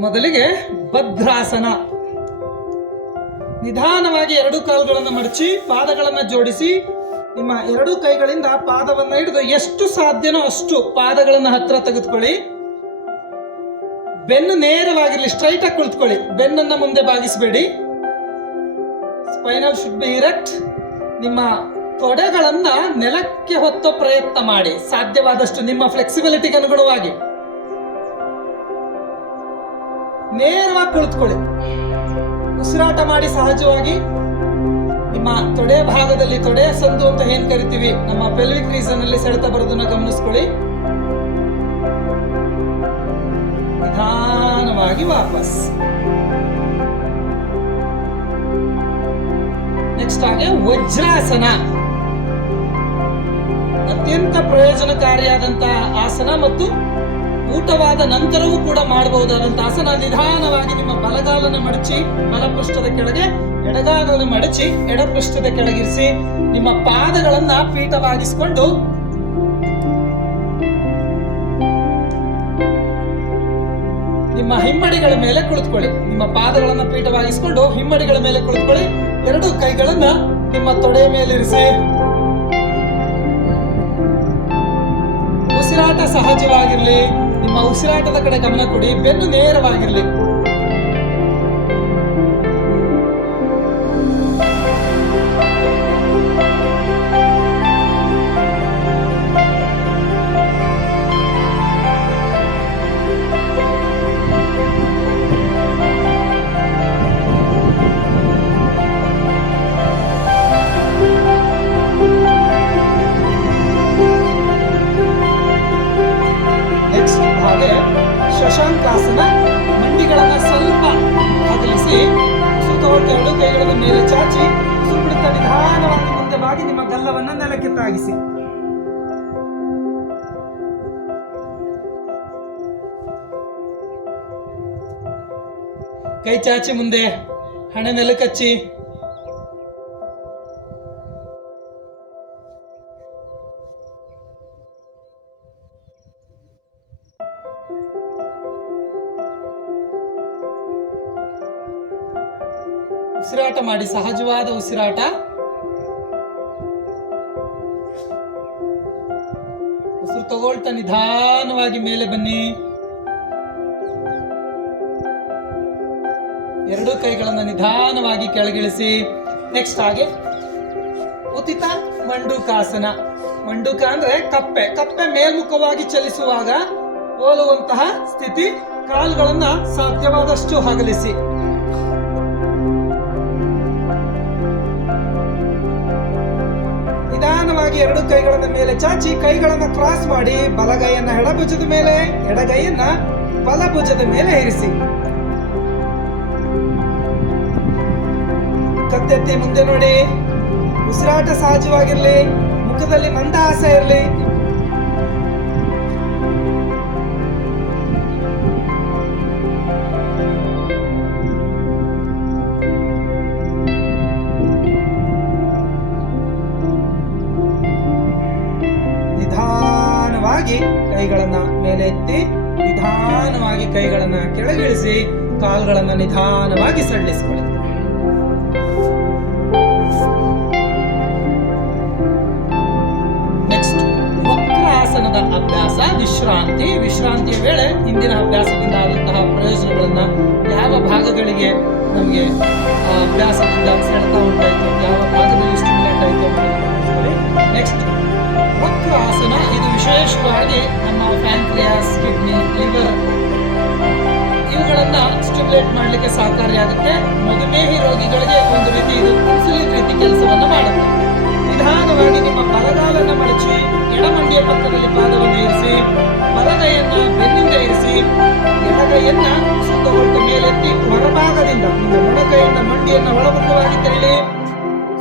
ಮೊದಲಿಗೆ ಭದ್ರಾಸನ. ನಿಧಾನವಾಗಿ ಎರಡು ಕಾಲುಗಳನ್ನು ಮಡಚಿ ಪಾದಗಳನ್ನು ಜೋಡಿಸಿ ನಿಮ್ಮ ಎರಡು ಕೈಗಳಿಂದ ಪಾದವನ್ನು ಹಿಡಿದು ಎಷ್ಟು ಸಾಧ್ಯನೋ ಅಷ್ಟು ಪಾದಗಳನ್ನು ಹತ್ರ ತೆಗೆದುಕೊಳ್ಳಿ. ಬೆನ್ನು ನೇರವಾಗಿರಲಿ, ಸ್ಟ್ರೈಟ್ ಆಗಿ ಕುಳಿತುಕೊಳ್ಳಿ. ಬೆನ್ನನ್ನು ಮುಂದೆ ಬಾಗಿಸಬೇಡಿ. Spinal should be erect. ನಿಮ್ಮ ತೊಡೆಗಳನ್ನ ನೆಲಕ್ಕೆ ಹೊತ್ತೋ ಪ್ರಯತ್ನ ಮಾಡಿ, ಸಾಧ್ಯವಾದಷ್ಟು ನಿಮ್ಮ ಫ್ಲೆಕ್ಸಿಬಿಲಿಟಿಗೆ ಅನುಗುಣವಾಗಿ. ನೇರವಾಗಿ ಕುಳಿತುಕೊಳ್ಳಿ. ಉಸಿರಾಟ ಮಾಡಿ ಸಹಜವಾಗಿ. ನಿಮ್ಮ ತೊಡೆ ಭಾಗದಲ್ಲಿ, ತೊಡೆ ಸಂದು ಅಂತ ಏನ್ ಕರಿತೀವಿ, ನಮ್ಮ ಪೆಲ್ವಿಕ್ ರೀಸನ್ ಅಲ್ಲಿ ಸೆಳೆತ ಬರೋದನ್ನ ಗಮನಿಸ್ಕೊಳ್ಳಿ. ನಿಧಾನವಾಗಿ ವಾಪಸ್. ನೆಕ್ಸ್ಟ್ ಆಗಿ ವಜ್ರಾಸನ. ಅತ್ಯಂತ ಪ್ರಯೋಜನಕಾರಿಯಾದಂತಹ ಆಸನ ಮತ್ತು ಊಟವಾದ ನಂತರವೂ ಕೂಡ ಮಾಡಬಹುದಾದಂತಹ ಆಸನ. ನಿಧಾನವಾಗಿ ನಿಮ್ಮ ಬಲಗಾಲನ್ನು ಮಡಚಿ ಬಲಪೃಷ್ಠದ ಕೆಳಗೆ, ಎಡಗಾಲನ್ನು ಮಡಚಿ ಎಡಪೃಷ್ಠದ ಕೆಳಗಿರಿಸಿ ನಿಮ್ಮ ಪಾದಗಳನ್ನ ಪೀಠವಾಗಿಸಿಕೊಂಡು ನಿಮ್ಮ ಹಿಮ್ಮಡಿಗಳ ಮೇಲೆ ಕುಳಿತುಕೊಳ್ಳಿ. ನಿಮ್ಮ ಪಾದಗಳನ್ನ ಪೀಠವಾಗಿಸಿಕೊಂಡು ಹಿಮ್ಮಡಿಗಳ ಮೇಲೆ ಕುಳಿತುಕೊಳ್ಳಿ. ಎರಡು ಕೈಗಳನ್ನ ನಿಮ್ಮ ತೊಡೆಯ ಮೇಲಿರಿಸಿ. ಉಸಿರಾಟ ಸಹಜವಾಗಿರ್ಲಿ. ನಿಮ್ಮ ಉಸಿರಾಟದ ಕಡೆ ಗಮನ ಕೊಡಿ. ಬೆನ್ನು ನೇರವಾಗಿರ್ಲಿ. ಶಶಾಂಕಾಸನ. ಮಂಡಿಗಳನ್ನ ಸ್ವಲ್ಪ ಅಗಲಿಸಿ, ಎರಡು ಕೈಗಳನ್ನು ಮೇಲೆ ಚಾಚಿ ಸುಬಿಡುತ್ತಾ ನಿಧಾನವಾಗಿ ಮುಂದೆ ಬಾಗಿ ನಿಮ್ಮ ಗಲ್ಲವನ್ನ ನೆಲಕ್ಕೆ ತಾಗಿಸಿ. ಕೈ ಚಾಚಿ ಮುಂದೆ, ಹಣೆ ನೆಲಕಚ್ಚಿ. ಉಸಿರಾಟ ಮಾಡಿ, ಸಹಜವಾದ ಉಸಿರಾಟ. ಉಸಿರು ತಗೊಳ್ತಾ ನಿಧಾನವಾಗಿ ಮೇಲೆ ಬನ್ನಿ. ಎರಡು ಕೈಗಳನ್ನು ನಿಧಾನವಾಗಿ ಕೆಳಗಿಳಿಸಿ. ನೆಕ್ಸ್ಟ್ ಆಗಿ ಉತ್ತಿತ ಮಂಡೂಕಾಸನ. ಮಂಡೂಕ ಅಂದ್ರೆ ಕಪ್ಪೆ. ಕಪ್ಪೆ ಮೇಲ್ಮುಖವಾಗಿ ಚಲಿಸುವಾಗ ಓಲುವಂತಹ ಸ್ಥಿತಿ. ಕಾಲುಗಳನ್ನ ಸಾಧ್ಯವಾದಷ್ಟು ಅಗಲಿಸಿ. ನಿಧಾನವಾಗಿ ಎರಡು ಕೈಗಳನ್ನ ಮೇಲೆ ಚಾಚಿ ಕೈಗಳನ್ನ ಕ್ರಾಸ್ ಮಾಡಿ ಬಲಗೈಯನ್ನ ಎಡಭುಜದ ಮೇಲೆ, ಎಡಗೈಯನ್ನ ಬಲಭುಜದ ಮೇಲೆ ಇರಿಸಿ. ಕತ್ತೆತ್ತಿ ಮುಂದೆ ನೋಡಿ. ಉಸಿರಾಟ ಸಹಜವಾಗಿರ್ಲಿ. ಮುಖದಲ್ಲಿ ಮಂದಹಾಸ ಇರಲಿ. ನಿಧಾನವಾಗಿ ಕೈಗಳನ್ನ ಮೇಲೆ ಎತ್ತಿ, ನಿಧಾನವಾಗಿ ಕೈಗಳನ್ನ ಕೆಳಗಿಳಿಸಿ, ಕಾಲುಗಳನ್ನ ನಿಧಾನವಾಗಿ ಸಡಿಲಿಸಿಕೊಳ್ಳಿ. ನೆಕ್ಸ್ಟ್ ವಕ್ರಾಸನದ ಅಭ್ಯಾಸ, ವಿಶ್ರಾಂತಿ. ವಿಶ್ರಾಂತಿಯ ವೇಳೆ ಹಿಂದಿನ ಅಭ್ಯಾಸದಿಂದ ಆದಂತಹ ಪ್ರಯೋಜನಗಳನ್ನ, ಯಾವ ಭಾಗಗಳಿಗೆ ನಮಗೆ ಅಭ್ಯಾಸದಿಂದ ಸೆಳೆತ ಉಂಟಾಯಿತು, ಯಾವ ಭಾಗದಲ್ಲಿ ಸ್ಟಿಮ್ಯುಲೇಟ್ ಆಯಿತು. ನೆಕ್ಸ್ಟ್ ವಕ್ರಾಸನ. ಇದು ವಿಶೇಷವಾಗಿ ನಮ್ಮ ಪ್ಯಾಂಕ್ರಿಯಾಸ್, ಕಿಡ್ನಿ, ಲಿವರ್ ಇವುಗಳನ್ನ ಸ್ಟಿಮ್ಯುಲೇಟ್ ಮಾಡಲಿಕ್ಕೆ ಸಹಕಾರಿಯಾಗುತ್ತೆ. ಮಧುಮೇಹಿ ರೋಗಿಗಳಿಗೆ ಒಂದು ರೀತಿ ಇದು ಇನ್ಸುಲಿನ್ ರೀತಿ ಕೆಲಸವನ್ನ ಮಾಡುತ್ತೆ. ನಿಧಾನವಾಗಿ ನಿಮ್ಮ ಬಲಗಾಲನ್ನು ಮಡಚಿ ಎಡಮಂಡಿಯ ಪಕ್ಕದಲ್ಲಿ ಪಾದವನ್ನು ಇರಿಸಿ, ಬಲಗೈಯನ್ನ ಬೆನ್ನಿಂದ ಇರಿಸಿ, ಎಡಗೈಯನ್ನ ಸುತ್ತಗೊಳ್ತ ಮೇಲೆತ್ತಿ ಹೊರಭಾಗದಿಂದ ನಿಮ್ಮ ಮೊಣಕೈಯಿಂದ ಮಂಡಿಯನ್ನ ಒಳಮುಖವಾಗಿ ತೆರಳಿ,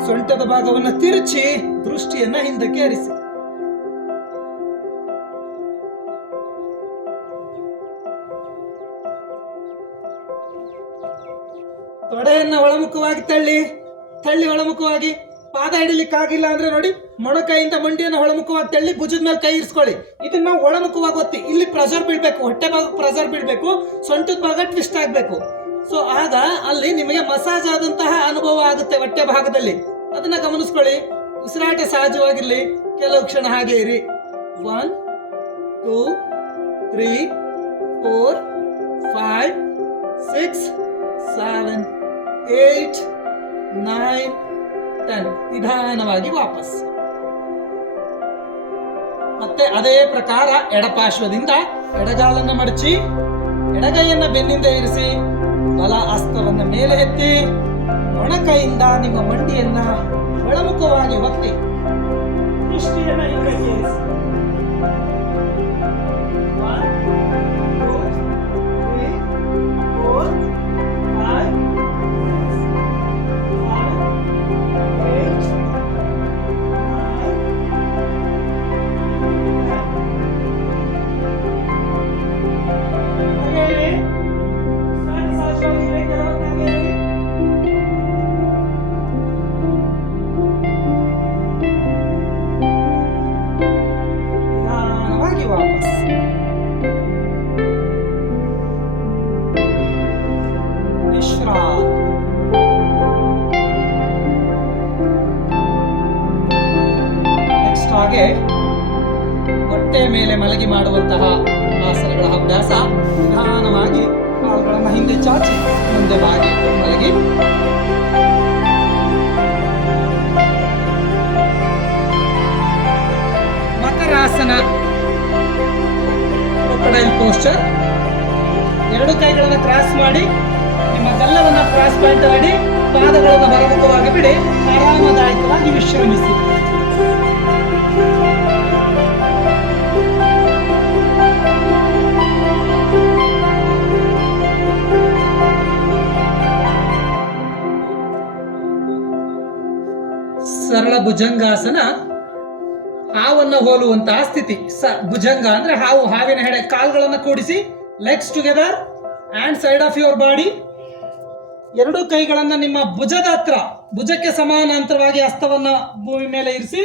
ಸೊಂಟದ ಭಾಗವನ್ನು ತಿರುಚಿ ದೃಷ್ಟಿಯನ್ನ ಹಿಂದಕ್ಕೆ ಹರಿಸಿ. ತೊಡೆಯನ್ನ ಒಳಮುಖವಾಗಿ ತಳ್ಳಿ, ಒಳಮುಖವಾಗಿ ಪಾದ ಹಿಡಿಲಿಕ್ಕಾಗಿಲ್ಲ ಅಂದ್ರೆ ನೋಡಿ, ಮೊಣಕೈಯಿಂದ ಮಂಡಿಯನ್ನು ಒಳಮುಖವಾಗಿ ತಳ್ಳಿ ಭುಜದ ಮೇಲೆ ಕೈ ಇರಿಸ್ಕೊಳ್ಳಿ. ಇದನ್ನ ನಾವು ಒಳಮುಖವಾಗಿ ಒತ್ತಿ, ಇಲ್ಲಿ ಪ್ರೆಷರ್ ಬೀಳ್ಬೇಕು, ಹೊಟ್ಟೆ ಭಾಗ ಪ್ರೆಷರ್ ಬೀಳ್ಬೇಕು, ಸೊಂಟದ ಭಾಗ ಟ್ವಿಸ್ಟ್ ಆಗ್ಬೇಕು. ಸೊ ಆಗ ಅಲ್ಲಿ ನಿಮಗೆ ಮಸಾಜ್ ಆದಂತಹ ಅನುಭವ ಆಗುತ್ತೆ ಹೊಟ್ಟೆ ಭಾಗದಲ್ಲಿ. ಅದನ್ನ ಗಮನಿಸ್ಕೊಳ್ಳಿ. ಉಸಿರಾಟ ಸಹಜವಾಗಿರ್ಲಿ. ಕೆಲವು ಕ್ಷಣ ಹಾಗೆ ಇರಿ. 1 2 3 4 5 6 7 8 9 10. ನಿಧಾನವಾಗಿ ವಾಪಸ್. ಮತ್ತೆ ಅದೇ ಪ್ರಕಾರ ಎಡಪಾರ್ಶ್ವದಿಂದ ಎಡಗಾಲನ್ನು ಮಡಚಿ, ಎಡಗೈಯನ್ನ ಬೆನ್ನಿಂದ ಇರಿಸಿ, ಬಲ ಹಸ್ತವನ್ನ ಮೇಲೆ ಎತ್ತಿ, ಮೊಣಕೈಯಿಂದ ನಿಮ್ಮ ಮಂಡಿಯನ್ನ ಒಳಮುಖವಾಗಿ ಒತ್ತಿ, ದೃಷ್ಟಿಯನ್ನ ಹಿಂದಕ್ಕೆ ಇರಿಸಿ. 1 2 3 4 5 ಹಾಗೆ ಹೊಟ್ಟೆ ಮೇಲೆ ಮಲಗಿ ಮಾಡುವಂತಹ ಆಸನಗಳ ಅಭ್ಯಾಸ. ನಿಧಾನವಾಗಿ ಕಾಲುಗಳನ್ನು ಹಿಂದೆ ಚಾಚಿ ಮುಂದೆ ಬಾಗಿ ಮಲಗಿ, ಮಕರಾಸನ ಕ್ರೊಕೊಡೈಲ್ ಪೋಸ್ಚರ್. ಎರಡು ಕೈಗಳನ್ನು ಕ್ರಾಸ್ ಮಾಡಿ, ನಿಮ್ಮ ಗಲ್ಲವನ್ನು ಕ್ರಾಸ್ ಪಾಯಿಂಟ್ ಮಾಡಿ, ಪಾದಗಳನ್ನು ಹೊರಮುಖವಾಗಿ ಬಿಡಿ. ಆರಾಮದಾಯಕವಾಗಿ ವಿಶ್ರಮಿಸಿ. ಸರಳ ಭುಜಂಗಾಸನ ಹಾವನ್ನು ಹೋಲುವಂತಹ ಸ್ಥಿತಿ. ಭುಜಂಗ ಅಂದ್ರೆ ಹಾವು, ಹಾವಿನ ಹೆಡೆ. ಕಾಲುಗಳನ್ನು ಕೂಡಿಸಿ, legs together and side of your body. ಎರಡು ಕೈಗಳನ್ನ ನಿಮ್ಮ ಭುಜದ ಹತ್ರ, ಭುಜಕ್ಕೆ ಸಮಾನಾಂತರವಾಗಿ ಹಸ್ತವನ್ನ ಭೂಮಿ ಮೇಲೆ ಇರಿಸಿ,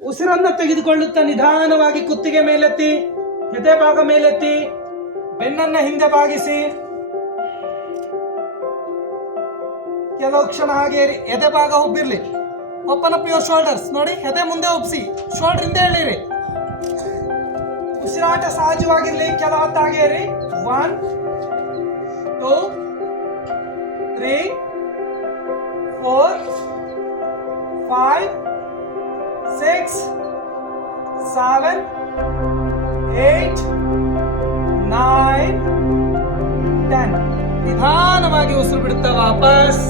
ಉಸಿರನ್ನ ತೆಗೆದುಕೊಳ್ಳುತ್ತಾ ನಿಧಾನವಾಗಿ ಕುತ್ತಿಗೆ ಮೇಲೆತ್ತಿ, ಎದೆ ಭಾಗ ಮೇಲೆತ್ತಿ, ಬೆನ್ನನ್ನ ಹಿಂದೆ ಬಾಗಿಸಿ. ಕೆಲವು ಕ್ಷಣ ಹಾಗೆ ಇರಿ. ಎದೆ ಭಾಗ ಉಬ್ಬಿರ್ಲಿ. Open up your shoulders. ನೋಡಿ, ಎದೆ ಮುಂದೆ ಒಪ್ಸಿ, ಶೋಲ್ಡರ್ ಹಿಂದೆ ಎಳೀರಿ. ಉಸಿರಾಟ ಸಹಜವಾಗಿರ್ಲಿ. ಕೆಲ ಹೊತ್ತು ಹಾಗೆ ಇರಿ. 1 2 3 4 5 6 7 8 9 10. ನಿಧಾನವಾಗಿ ಉಸಿರು ಬಿಡುತ್ತಾ ವಾಪಸ್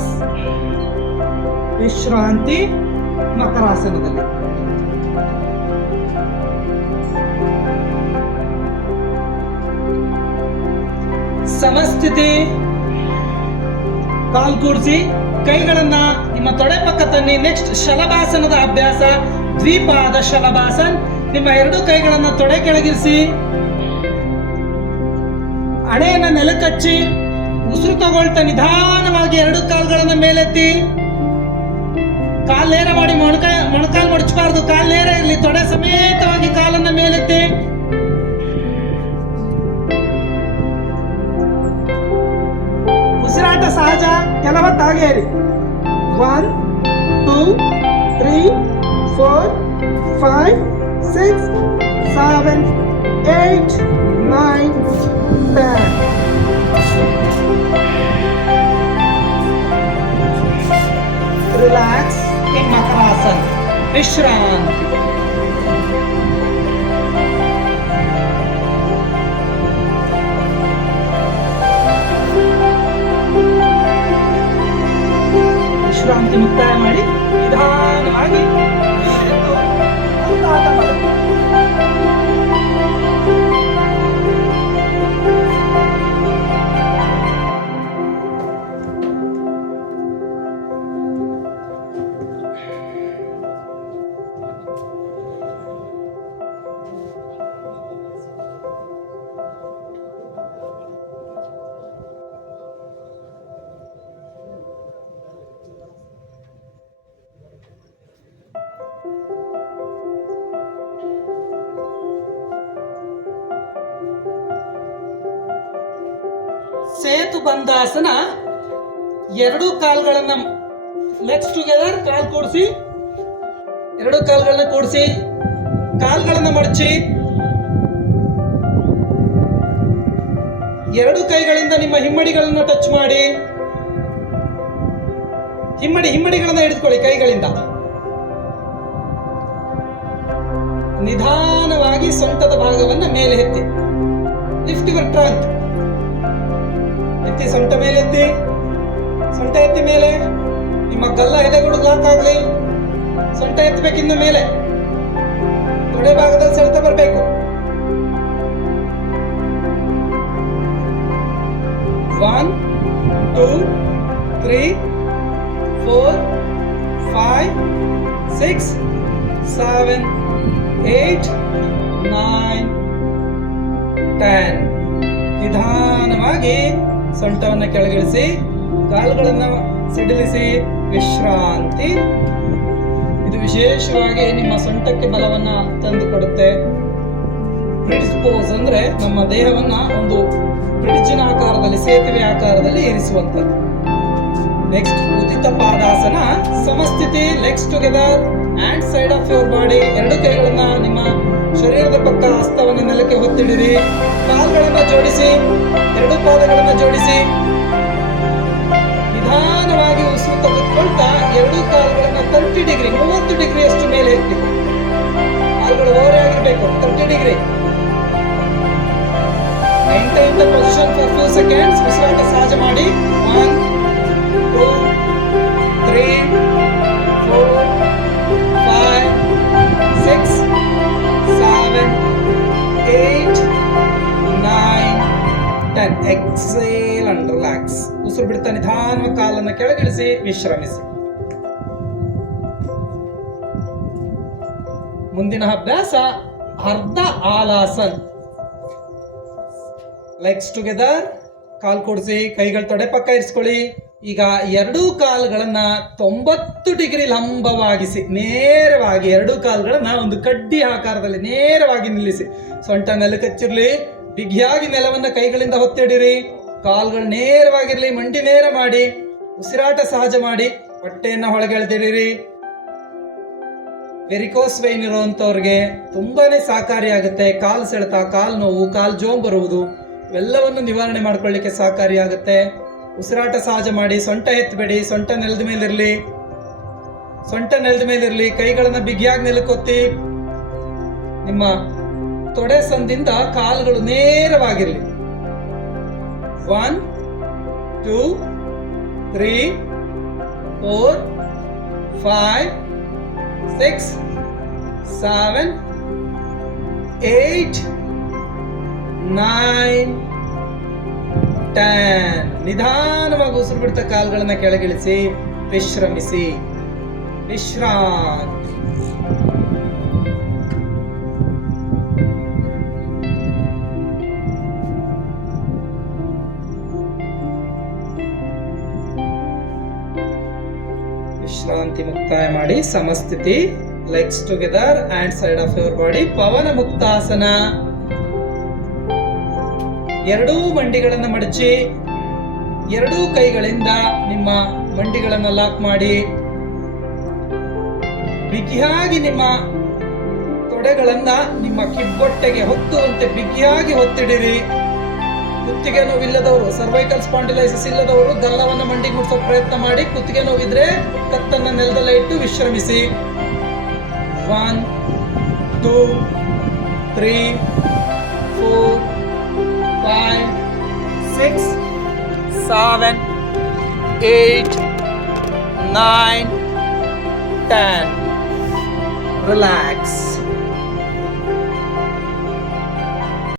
ವಿಶ್ರಾಂತಿ. ಮಕರಾಸನದಲ್ಲಿ ಸಮಸ್ಥಿತಿ. ಕಾಲು ಕೂಡಿಸಿ, ಕೈಗಳನ್ನ ನಿಮ್ಮ ತೊಡೆ ಪಕ್ಕ ತನ್ನಿ. ನೆಕ್ಸ್ಟ್ ಶಲಭಾಸನದ ಅಭ್ಯಾಸ, ದ್ವಿಪಾದ ಶಲಭಾಸನ್. ನಿಮ್ಮ ಎರಡು ಕೈಗಳನ್ನ ತೊಡೆ ಕೆಳಗಿರಿಸಿ, ಹಣೆಯನ್ನ ನೆಲಕಚ್ಚಿ, ಉಸಿರು ತಗೊಳ್ತಾ ನಿಧಾನವಾಗಿ ಎರಡು ಕಾಲುಗಳನ್ನ ಮೇಲೆತ್ತಿ, ಕಾಲು ನೇರ ಮಾಡಿ, ಮೊಣಕಾಲು ಮಡಚಬಾರ್ದು, ಕಾಲು ನೇರ ಇರಲಿ. ತೊಡೆ ಸಮೇತವಾಗಿ ಕಾಲನ್ನ ಮೇಲೆತ್ತಿ. ಉಸಿರಾಟ ಸಹಜ. ಕೆಲವತ್ತು ಹಾಗೆ ಇರಿ. 1 2 3 4 5 6 7 8 9 10. Relax in Makarasana. ವಿಶ್ರಾಂತಿ. ವಿಶ್ರಾಂತಿ ಮುಕ್ತಾಯ ಮಾಡಿ ನಿಧಾನವಾಗಿ ಸೇತು ಬಂಧಾಸನ. ಎರಡೂ ಕಾಲ್ಗಳನ್ನ ಲೆಗ್ಸ್ ಟುಗೆದರ್, ಕಾಲ್ ಕೂಡಿಸಿ, ಎರಡು ಕಾಲ್ಗಳನ್ನ ಕೂಡಿಸಿ, ಕಾಲ್ಗಳನ್ನ ಮಡಚಿ, ಎರಡು ಕೈಗಳಿಂದ ನಿಮ್ಮ ಹಿಮ್ಮಡಿಗಳನ್ನು ಟಚ್ ಮಾಡಿ, ಹಿಮ್ಮಡಿಗಳನ್ನ ಹಿಡಿದುಕೊಳ್ಳಿ ಕೈಗಳಿಂದ. ನಿಧಾನವಾಗಿ ಸೊಂಟದ ಭಾಗವನ್ನ ಮೇಲೆ ಎತ್ತಿ. Lift your trunk. ಎತ್ತಿ, ಸೊಂಟ ಮೇಲೆ ಎತ್ತಿ, ಸೊಂಟ ಎತ್ತಿ ಮೇಲೆ. ನಿಮ್ಮ ಗಲ್ಲ ಎದೆಗಳು ಲಾಕ್ ಆಗ್ಲಿ. ಸೊಂಟ ಎತ್ತಬೇಕಿನ್ನು ಮೇಲೆ. ತೊಡೆ ಭಾಗದಲ್ಲಿ ಸೆಳೆತ ಬರಬೇಕು. 1 2 3 4 5 6 7 8 9 10. ನಿಧಾನವಾಗಿ ಸೊಂಟವನ್ನು ಕೆಳಗಿಳಿಸಿ, ಕಾಲುಗಳನ್ನು ಸಿಡಿಲಿಸಿ ವಿಶ್ರಾಂತಿ. ಇದು ವಿಶೇಷವಾಗಿ ನಿಮ್ಮ ಸೊಂಟಕ್ಕೆ ಬಲವನ್ನ ತಂದು ಕೊಡುತ್ತೆ. ಬ್ರಿಡ್ಜ್ ಪೋಸ್ ಅಂದ್ರೆ ನಮ್ಮ ದೇಹವನ್ನ ಒಂದು ಬ್ರಿಡ್ಜಿನ ಆಕಾರದಲ್ಲಿ, ಸೇತುವೆ ಆಕಾರದಲ್ಲಿ ಇರಿಸುವಂಥದ್ದು. ನೆಕ್ಸ್ಟ್ ಉದಿತ ಪಾದಾಸನ. ಸಮಸ್ಥಿತಿ, legs together and side of your body. ಎರಡು ಕೈಗಳನ್ನ ನಿಮ್ಮ ಶರೀರದ ಪಕ್ಕ, ಹಸ್ತವನ್ನು ನೆಲಕ್ಕೆ ಹೊತ್ತಿಡಿರಿ. ಕಾಲುಗಳನ್ನ ಜೋಡಿಸಿ, ಎರಡು ಪಾದಗಳನ್ನ ಜೋಡಿಸಿ, ನಿಧಾನವಾಗಿ ಉಸಿರು ತೆಗೆದುಕೊಳ್ತಾ ಎರಡು ಕಾಲುಗಳನ್ನ 30 ಡಿಗ್ರಿ, 30 ಡಿಗ್ರಿಯಷ್ಟು ಮೇಲೆ ಎತ್ತಿ. ಕಾಲುಗಳು ಓರೆ ಆಗಿರ್ಬೇಕು. 30 degree. Maintain the position for few seconds. ಉಸಿರಾಟ ಸಹಜ ಮಾಡಿ. 1 2 3 4 5 6 7 8 9 10. Exhale and relax. ಉಸಿರು ಬಿಡ್ತಾ ನಿಧಾನವಾಗಿ ಕಾಲನ್ನು ಕೆಳಗಿಳಿಸಿ ವಿಶ್ರಮಿಸಿ. ಮುಂದಿನ ಅಭ್ಯಾಸ ಅರ್ಧ ಆಲಾಸನ್. ಲೆಗ್ಸ್ ಟುಗೆದರ್, ಕಾಲ್ ಕೂಡಿಸಿ, ಕೈಗಳು ತೊಡೆ ಪಕ್ಕ ಇರಿಸ್ಕೊಳ್ಳಿ. ಈಗ ಎರಡೂ ಕಾಲುಗಳನ್ನ 90 ಡಿಗ್ರಿ ಲಂಬವಾಗಿಸಿ, ನೇರವಾಗಿ ಎರಡೂ ಕಾಲುಗಳನ್ನ ಒಂದು ಕಡ್ಡಿ ಆಕಾರದಲ್ಲಿ ನೇರವಾಗಿ ನಿಲ್ಲಿಸಿ. ಸೊಂಟ ನೆಲಕ್ಕಚ್ಚಿರ್ಲಿ. ಬಿಗಿಯಾಗಿ ನೆಲವನ್ನ ಕೈಗಳಿಂದ ಹೊತ್ತಿಡಿರಿ. ಕಾಲುಗಳು ನೇರವಾಗಿರ್ಲಿ. ಮಂಡಿ ನೇರ ಮಾಡಿ. ಉಸಿರಾಟ ಸಹಜ ಮಾಡಿ. ಹೊಟ್ಟೆಯನ್ನ ಹೊಳಗೆಳೆದಿಡಿರಿ. ವೆರಿಕೋಸ್ ವೈನ್ ಇರುವಂತವ್ರಿಗೆ ತುಂಬಾನೇ ಸಹಕಾರಿಯಾಗುತ್ತೆ. ಕಾಲು ಸೆಳೆತ, ಕಾಲು ನೋವು, ಕಾಲು ಜೋಮ್ ಬರುವುದು, ಇವೆಲ್ಲವನ್ನು ನಿವಾರಣೆ ಮಾಡ್ಕೊಳ್ಳಿಕ್ಕೆ ಸಹಕಾರಿಯಾಗುತ್ತೆ. ಉಸಿರಾಟ ಸಹಜ ಮಾಡಿ. ಸೊಂಟ ಎತ್ತಬೇಡಿ. ಸೊಂಟ ನೆಲದ ಮೇಲಿರಲಿ. ಸೊಂಟ ನೆಲದ ಮೇಲಿರಲಿ. ಕೈಗಳನ್ನ ಬಿಗಿಯಾಗಿ ನೆಲಕ್ಕೊತ್ತಿ. ನಿಮ್ಮ ತೊಡೆ ಸಂದಿಂದ ಕಾಲುಗಳು ನೇರವಾಗಿರಲಿ. 1 2 3 4 5 6 7 8 9 10. ನಿಧಾನವಾಗಿ ಉಸಿರು ಬಿಡ್ತಾ ಕಾಲುಗಳನ್ನ ಕೆಳಗಿಳಿಸಿ ವಿಶ್ರಮಿಸಿ. ವಿಶ್ರಾಂತಿ. ವಿಶ್ರಾಂತಿ ಮುಕ್ತಾಯ ಮಾಡಿ. ಸಮಸ್ಥಿತಿ, legs together and side of your body. ಪವನ ಮುಕ್ತಾಸನ. ಎರಡೂ ಮಂಡಿಗಳನ್ನು ಮಡಚಿ, ಎರಡೂ ಕೈಗಳಿಂದ ನಿಮ್ಮ ಮಂಡಿಗಳನ್ನು ಲಾಕ್ ಮಾಡಿ. ಬಿಗಿಯಾಗಿ ನಿಮ್ಮ ತೊಡೆಗಳನ್ನ ನಿಮ್ಮ ಕಿಬ್ಬೊಟ್ಟೆಗೆ ಹೊತ್ತುವಂತೆ ಬಿಗಿಯಾಗಿ ಹೊತ್ತಿಡಿರಿ. ಕುತ್ತಿಗೆ ನೋವಿಲ್ಲದವರು, ಸರ್ವೈಕಲ್ ಸ್ಪಾಂಡಿಲೈಸಿಸ್ ಇಲ್ಲದವರು ಗಲ್ಲವನ್ನು ಮಂಡಿಗೆ ಮುಟ್ಸೋ ಪ್ರಯತ್ನ ಮಾಡಿ. ಕುತ್ತಿಗೆ ನೋವಿದ್ರೆ ಕತ್ತನ್ನ ನೆಲದಲ್ಲೇ ಇಟ್ಟು ವಿಶ್ರಮಿಸಿ. 1 2 3 4 5 6 7 8 9 10. Relax.